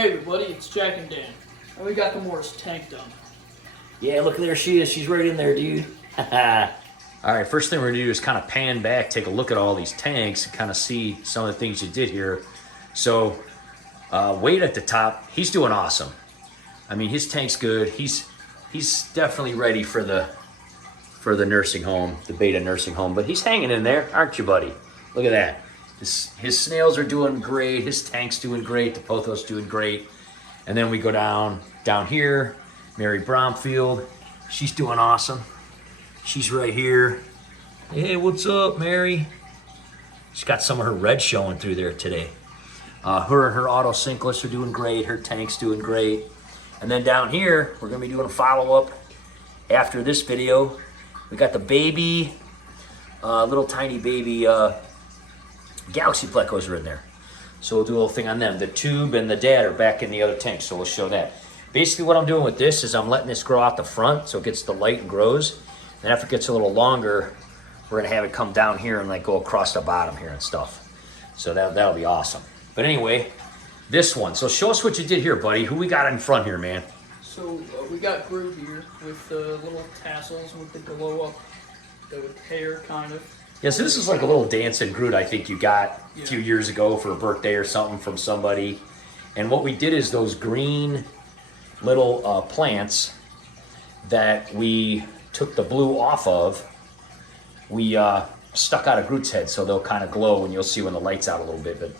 Hey everybody, it's Jack and Dan, and we got Gamora's tank done. Yeah, look, there she is. She's right in there, dude. All right, first thing we're gonna do is kind of pan back, take a look at all these tanks, and kind of see some of the things you did here. So, Wade at the top, he's doing awesome. I mean, his tank's good. He's definitely ready for the nursing home, the beta nursing home. But he's hanging in there, aren't you, buddy? Look at that. His snails are doing great. His tank's doing great. The Pothos doing great. And then we go down here. Mary Bromfield, she's doing awesome. She's right here. Hey, what's up, Mary? She's got some of her red showing through there today. Her and her auto sinkless are doing great. Her tank's doing great. And then down here, we're gonna be doing a follow-up after this video. We got the baby, little tiny baby Galaxy plecos are in there. So we'll do a little thing on them. The tube and the dad are back in the other tank, so we'll show that. Basically what I'm doing with this is I'm letting this grow out the front so it gets the light and grows. And after it gets a little longer, we're gonna have it come down here and like go across the bottom here and stuff. So that'll be awesome. But anyway, this one. So show us what you did here, buddy. Who we got in front here, man? So we got Groot here with the little tassels with the glow up, with hair kind of. Yeah, so this is like a little dancing Groot I think you got a few years ago for a birthday or something from somebody. And what we did is those green little plants that we took the blue off of, we stuck out of Groot's head so they'll kind of glow and you'll see when the light's out a little bit. But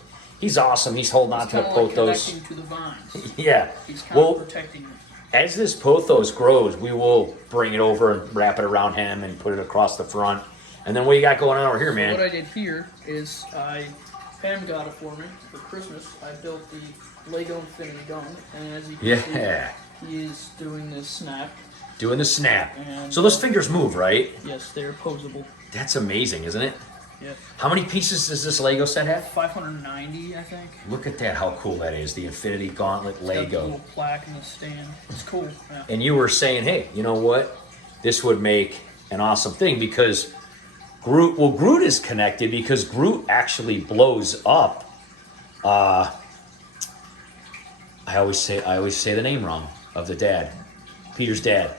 he's awesome. He's holding on to the Pothos. He's connecting to the vines. Yeah. He's kind of protecting them. As this Pothos grows, we will bring it over and wrap it around him and put it across the front. And then what you got going on over here, man? What I did here is Pam got it for me for Christmas. I built the Lego Infinity gun, and as you can see, he is doing this snap. Doing the snap. And so those fingers move, right? Yes, they're posable. That's amazing, isn't it? Yeah. How many pieces does this Lego set have? 590, I think. Look at that, how cool that is. The Infinity Gauntlet Lego. Got the little plaque in the stand. It's cool. Yeah. And you were saying, hey, you know what? This would make an awesome thing because Groot is connected because Groot actually blows up. I always say the name wrong of the dad, Peter's dad.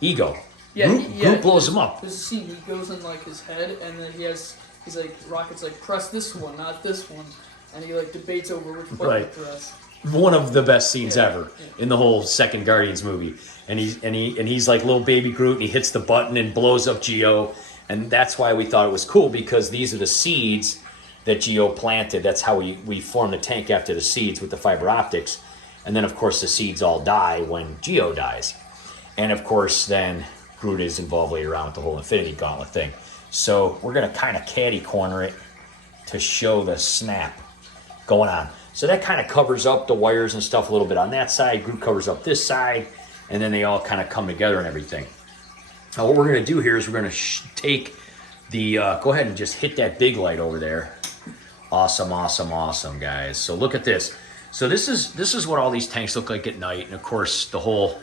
Ego. Yeah, Groot blows him up. There's a scene. He goes in like his head, and then he's like Rocket's like press this one, not this one, and he like debates over which button to press. One of the best scenes ever in the whole second Guardians movie, and he's like little baby Groot, and he hits the button and blows up Geo. And that's why we thought it was cool because these are the seeds that Geo planted. That's how we formed the tank after the seeds with the fiber optics. And then, of course, the seeds all die when Geo dies. And, of course, then Groot is involved later on with the whole Infinity Gauntlet thing. So we're going to kind of catty corner it to show the snap going on. So that kind of covers up the wires and stuff a little bit on that side. Groot covers up this side. And then they all kind of come together and everything. Now what we're going to do here is we're going to take the, go ahead and just hit that big light over there. Awesome, awesome, awesome, guys. So look at this. So this is what all these tanks look like at night. And of course the whole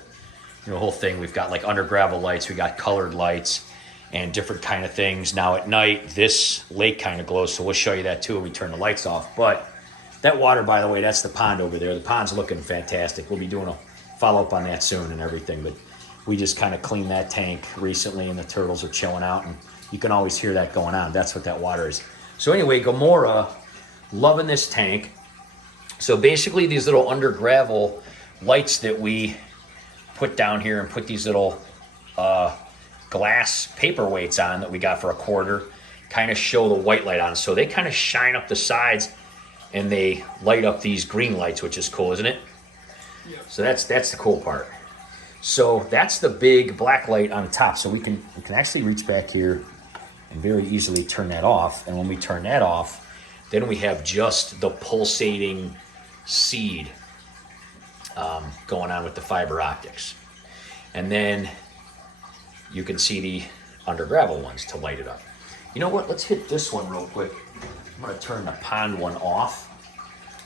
thing, we've got like under gravel lights, we got colored lights and different kind of things. Now at night, this lake kind of glows. So we'll show you that too when we turn the lights off. But that water, by the way, that's the pond over there. The pond's looking fantastic. We'll be doing a follow-up on that soon and everything. But we just kind of cleaned that tank recently and the turtles are chilling out and you can always hear that going on. That's what that water is. So anyway, Gamora, loving this tank. So basically these little under gravel lights that we put down here and put these little glass paperweights on that we got for $1 kind of show the white light on. So they kind of shine up the sides and they light up these green lights, which is cool, isn't it? Yeah. So that's the cool part. So that's the big black light on the top. So we can actually reach back here and very easily turn that off. And when we turn that off, then we have just the pulsating seed going on with the fiber optics. And then you can see the under gravel ones to light it up. You know what? Let's hit this one real quick. I'm going to turn the pond one off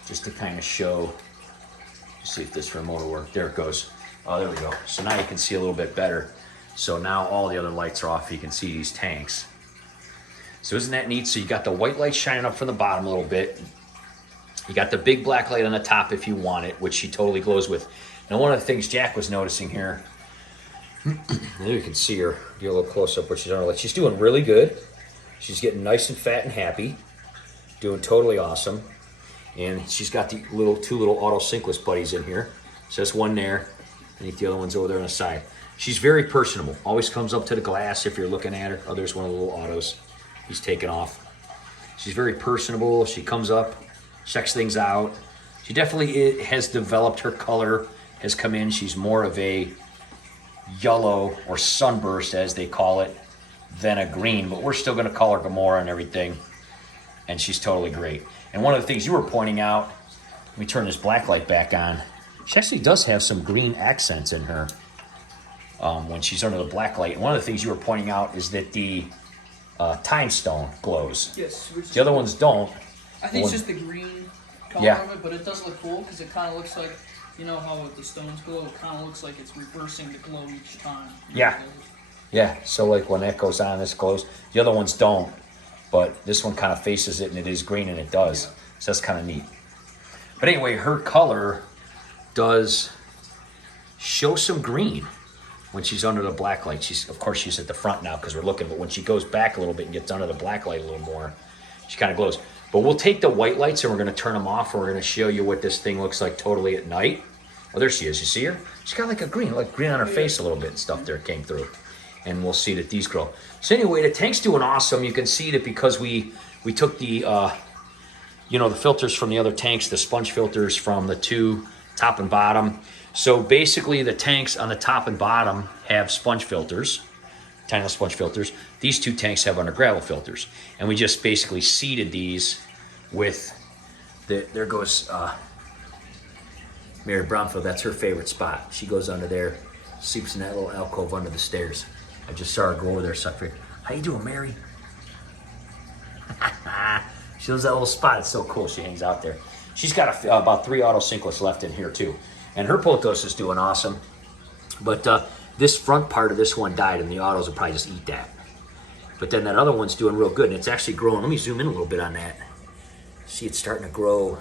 just to kind of show. See if this remote will work. There it goes. Oh, there we go. So now you can see a little bit better. So now all the other lights are off. You can see these tanks. So isn't that neat? So you got the white light shining up from the bottom a little bit. You got the big black light on the top if you want it, which she totally glows with. Now, one of the things Jack was noticing here, there you can see her, get a little close up where she's on her light. She's doing really good. She's getting nice and fat and happy, doing totally awesome. And she's got the two little auto synkless buddies in here. So that's one there. I think the other one's over there on the side. She's very personable. Always comes up to the glass if you're looking at her. Oh, there's one of the little autos. He's taken off. She's very personable. She comes up, checks things out. She definitely has developed her color, has come in. She's more of a yellow or sunburst, as they call it, than a green. But we're still going to call her Gamora and everything. And she's totally great. And one of the things you were pointing out, let me turn this black light back on. She actually does have some green accents in her when she's under the black light. And one of the things you were pointing out is that the time stone glows. Yes. The other ones don't. I think it's just the green color of it, but it does look cool because it kind of looks like, you know how with the stones glow, it kind of looks like it's reversing the glow each time. Yeah. Yeah, so like when that goes on, this glows. The other ones don't, but this one kind of faces it and it is green and it does. Yeah. So that's kind of neat. But anyway, her color does show some green when she's under the black light. Of course, she's at the front now because we're looking, but when she goes back a little bit and gets under the black light a little more, she kind of glows. But we'll take the white lights and we're going to turn them off and we're going to show you what this thing looks like totally at night. Oh, there she is. You see her? She's got like green on her face a little bit and stuff there came through. And we'll see that these grow. So anyway, the tank's doing awesome. You can see that because we took the, the filters from the other tanks, the sponge filters from the two top and bottom. So basically the tanks on the top and bottom have sponge filters, tiny little sponge filters. These two tanks have under gravel filters. And we just basically seeded these with, there goes Mary Brownfield. That's her favorite spot. She goes under there, sleeps in that little alcove under the stairs. I just saw her go over there, so I figured, how you doing, Mary? She loves that little spot. It's so cool. She hangs out there. She's got about 3 auto synkless left in here, too. And her pothos is doing awesome. But this front part of this one died, and the autos will probably just eat that. But then that other one's doing real good, and it's actually growing. Let me zoom in a little bit on that. See, it's starting to grow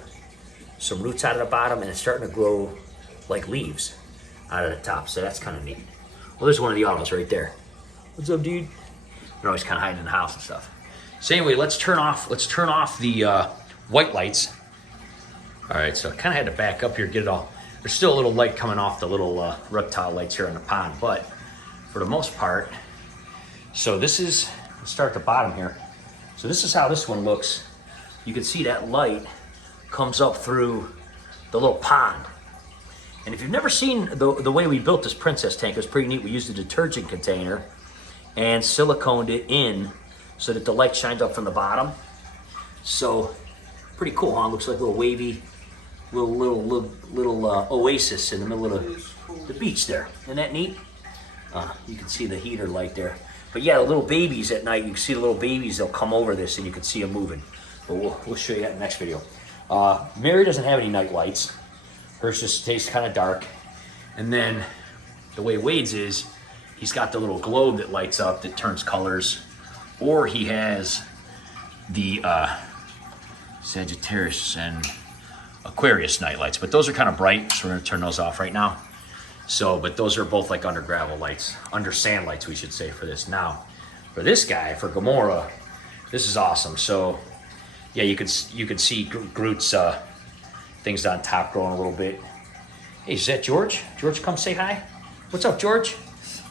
some roots out of the bottom, and it's starting to grow like leaves out of the top. So that's kind of neat. Well, there's one of the autos right there. What's up, dude? They're always kind of hiding in the house and stuff. So anyway, let's turn off the white lights. All right, so I kind of had to back up here, get it all. There's still a little light coming off the little reptile lights here in the pond, but for the most part, so this is, let's start at the bottom here. So this is how this one looks. You can see that light comes up through the little pond. And if you've never seen the way we built this princess tank, it was pretty neat. We used a detergent container and siliconed it in so that the light shines up from the bottom. So pretty cool, huh? Looks like a little wavy, little oasis in the middle of the beach there. Isn't that neat? You can see the heater light there. But yeah, the little babies at night, you can see the little babies, they'll come over this and you can see them moving. But we'll show you that in the next video. Mary doesn't have any night lights. Hers just stays kind of dark. And then the way Wade's is, he's got the little globe that lights up that turns colors. Or he has the Sagittarius and Aquarius night lights. But those are kind of bright, so we're going to turn those off right now. So, but those are both like under gravel lights, under sand lights, we should say, for this. Now, for this guy, for Gamora, this is awesome. So, yeah, you can see Groot's things on top growing a little bit. Hey, is that George? George, come say hi. What's up, George?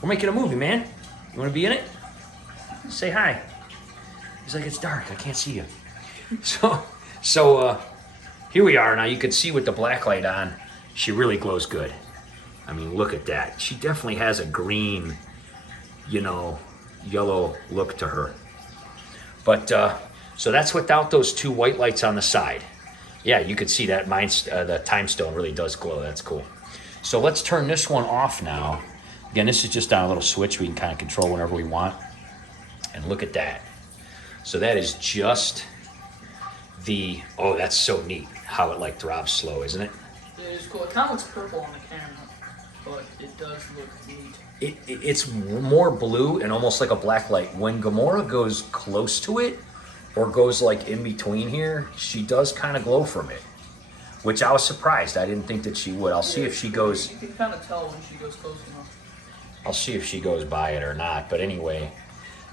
We're making a movie, man. You want to be in it? Say hi. He's like, it's dark. I can't see you. So here we are. Now you can see with the black light on, she really glows good. I mean, look at that. She definitely has a green, yellow look to her. But so that's without those 2 white lights on the side. Yeah, you can see that the time stone really does glow. That's cool. So let's turn this one off now. Again, this is just on a little switch we can kind of control whenever we want. And look at that. So that is just oh, that's so neat how it like throbs slow, isn't it? Yeah, it's cool. It kind of looks purple on the camera, but it does look neat. It's more blue and almost like a black light. When Gamora goes close to it, or goes like in between here, she does kind of glow from it. which I was surprised. I didn't think that she would. I'll see if she goes. You can kind of tell when she goes close enough. I'll see if she goes by it or not. But anyway,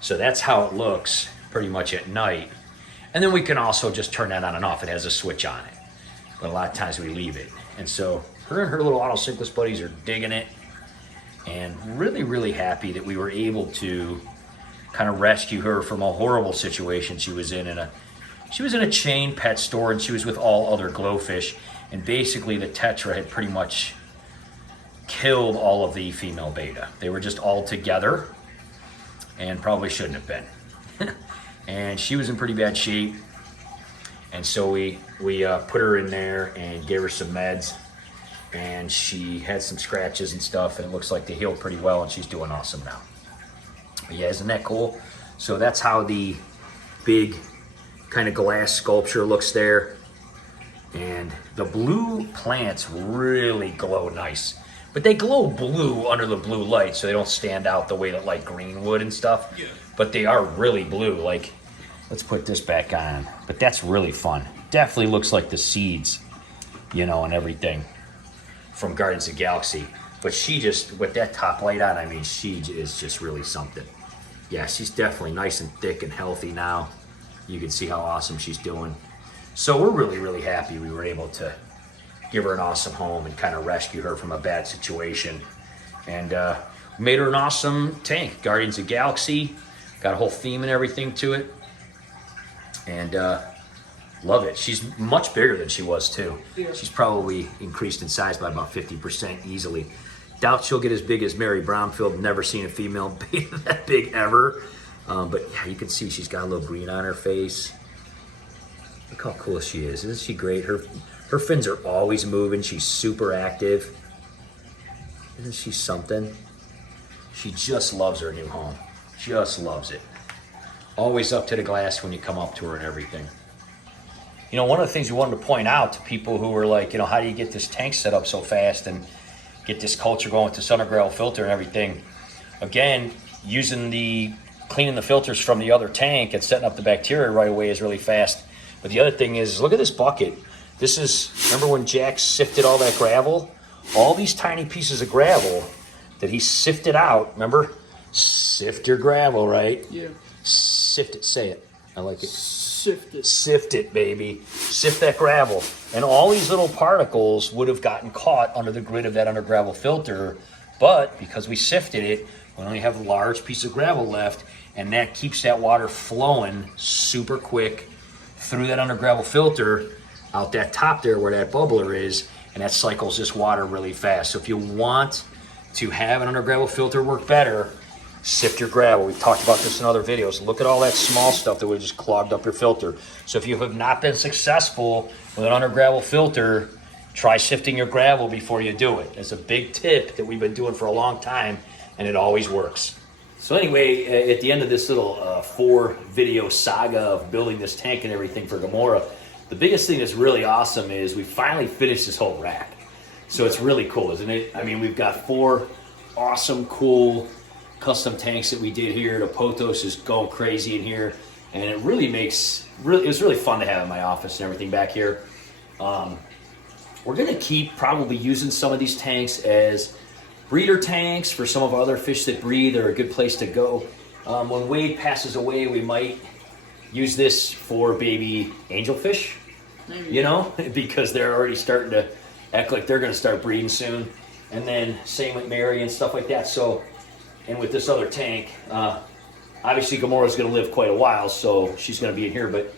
so that's how it looks pretty much at night. And then we can also just turn that on and off. It has a switch on it. But a lot of times we leave it. And so her and her little autocyclist buddies are digging it. And really, really happy that we were able to kind of rescue her from a horrible situation she was in she was in a chain pet store, and she was with all other glowfish. And basically the tetra had pretty much killed all of the female beta. They were just all together and probably shouldn't have been. And she was in pretty bad shape. And so we put her in there and gave her some meds. And she had some scratches and stuff, and it looks like they healed pretty well, and she's doing awesome now. But yeah, isn't that cool? So that's how the big kind of glass sculpture looks there. And the blue plants really glow nice. But they glow blue under the blue light, so they don't stand out the way that like green would and stuff. Yeah. But they are really blue. Like, let's put this back on. But that's really fun. Definitely looks like the seeds, you know, and everything from Guardians of the Galaxy. But she just, with that top light on, I mean, she is just really something. Yeah, she's definitely nice and thick and healthy now. You can see how awesome she's doing. So we're really, really happy we were able to give her an awesome home and kind of rescue her from a bad situation. And made her an awesome tank. Guardians of the Galaxy. Got a whole theme and everything to it. And love it. She's much bigger than she was too. Yeah. She's probably increased in size by about 50% easily. Doubt she'll get as big as Mary Bromfield. Never seen a female be that big ever. But yeah, you can see she's got a little green on her face. Look how cool she is. Isn't she great? Her fins are always moving. She's super active. Isn't she something? She just loves her new home. Just loves it. Always up to the glass when you come up to her and everything. You know, one of the things we wanted to point out to people who were like, you know, how do you get this tank set up so fast and get this culture going with this undergravel filter and everything? Again, cleaning the filters from the other tank and setting up the bacteria right away is really fast. But the other thing is, look at this bucket. This is, remember when Jack sifted all that gravel? All these tiny pieces of gravel that he sifted out, remember? Sift your gravel, right? Yeah. Sift it, say it. I like it. Sift it. Sift it, baby. Sift that gravel. And all these little particles would have gotten caught under the grid of that undergravel filter, but because we sifted it, we only have a large piece of gravel left, and that keeps that water flowing super quick through that undergravel filter, out that top there where that bubbler is, and that cycles this water really fast. So if you want to have an undergravel filter work better, sift your gravel. We've talked about this in other videos. Look at all that small stuff that would have just clogged up your filter. So if you have not been successful with an undergravel filter, try sifting your gravel before you do it. It's a big tip that we've been doing for a long time, and it always works. So anyway, at the end of this little 4-video saga of building this tank and everything for Gamora, the biggest thing that's really awesome is we finally finished this whole rack. So it's really cool, isn't it? I mean, we've got 4 awesome, cool custom tanks that we did here. The Pothos is going crazy in here, and it really it was really fun to have in my office and everything back here. We're gonna keep probably using some of these tanks as breeder tanks for some of our other fish that breed. They're a good place to go. When Wade passes away, we might use this for baby angelfish, you know, because they're already starting to act like they're gonna start breeding soon. And then same with Mary and stuff like that. So, and with this other tank, obviously Gamora's going to live quite a while, so she's going to be in here. But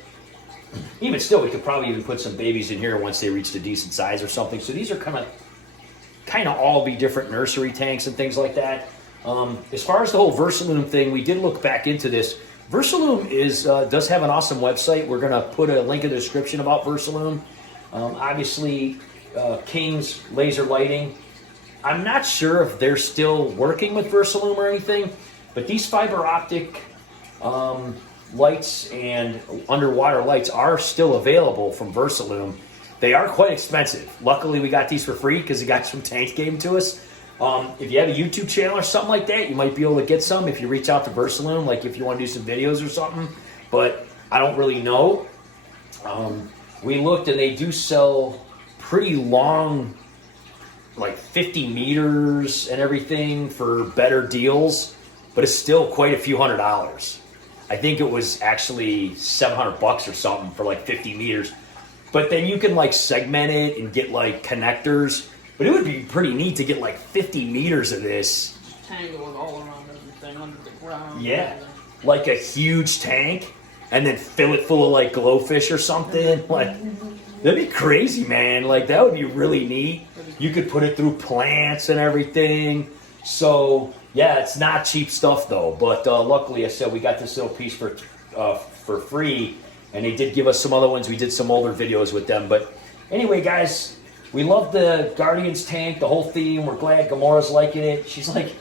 even still, we could probably even put some babies in here once they reach a decent size or something. So these are kind of all be different nursery tanks and things like that. As far as the whole Versaloom thing, we did look back into this. Versaloom does have an awesome website. We're going to put a link in the description about Versaloom. Obviously, King's Laser Lighting. I'm not sure if they're still working with Versaloom or anything, but these fiber optic lights and underwater lights are still available from Versaloom. They are quite expensive. Luckily, we got these for free because the guys from Tank gave them to us. If you have a YouTube channel or something like that, you might be able to get some if you reach out to Versaloom, like if you want to do some videos or something, but I don't really know. We looked and they do sell pretty long, like 50 meters and everything for better deals, but it's still quite a few $100s. I think it was actually $700 or something for like 50 meters. But then you can like segment it and get like connectors. But it would be pretty neat to get like 50 meters of this. Just tangle it all around everything under the ground. Yeah, like a huge tank, and then fill it full of like glowfish or something. Like, that'd be crazy, man. Like, that would be really neat. You could put it through plants and everything. So yeah, it's not cheap stuff though. But luckily, I said we got this little piece for free, and they did give us some other ones. We did some older videos with them. But anyway, guys, we love the Guardians tank, the whole theme. We're glad Gamora's liking it. She's like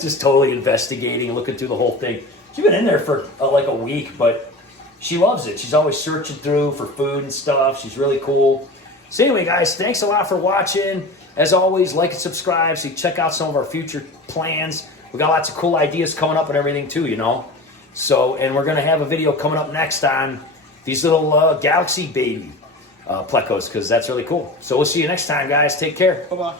just totally investigating, looking through the whole thing. She's been in there for like a week, but she loves it. She's always searching through for food and stuff. She's really cool. So anyway, guys, thanks a lot for watching. As always, like and subscribe so you check out some of our future plans. We got lots of cool ideas coming up and everything too, you know. So, and we're going to have a video coming up next on these little Galaxy baby plecos, because that's really cool. So we'll see you next time, guys. Take care. Bye-bye.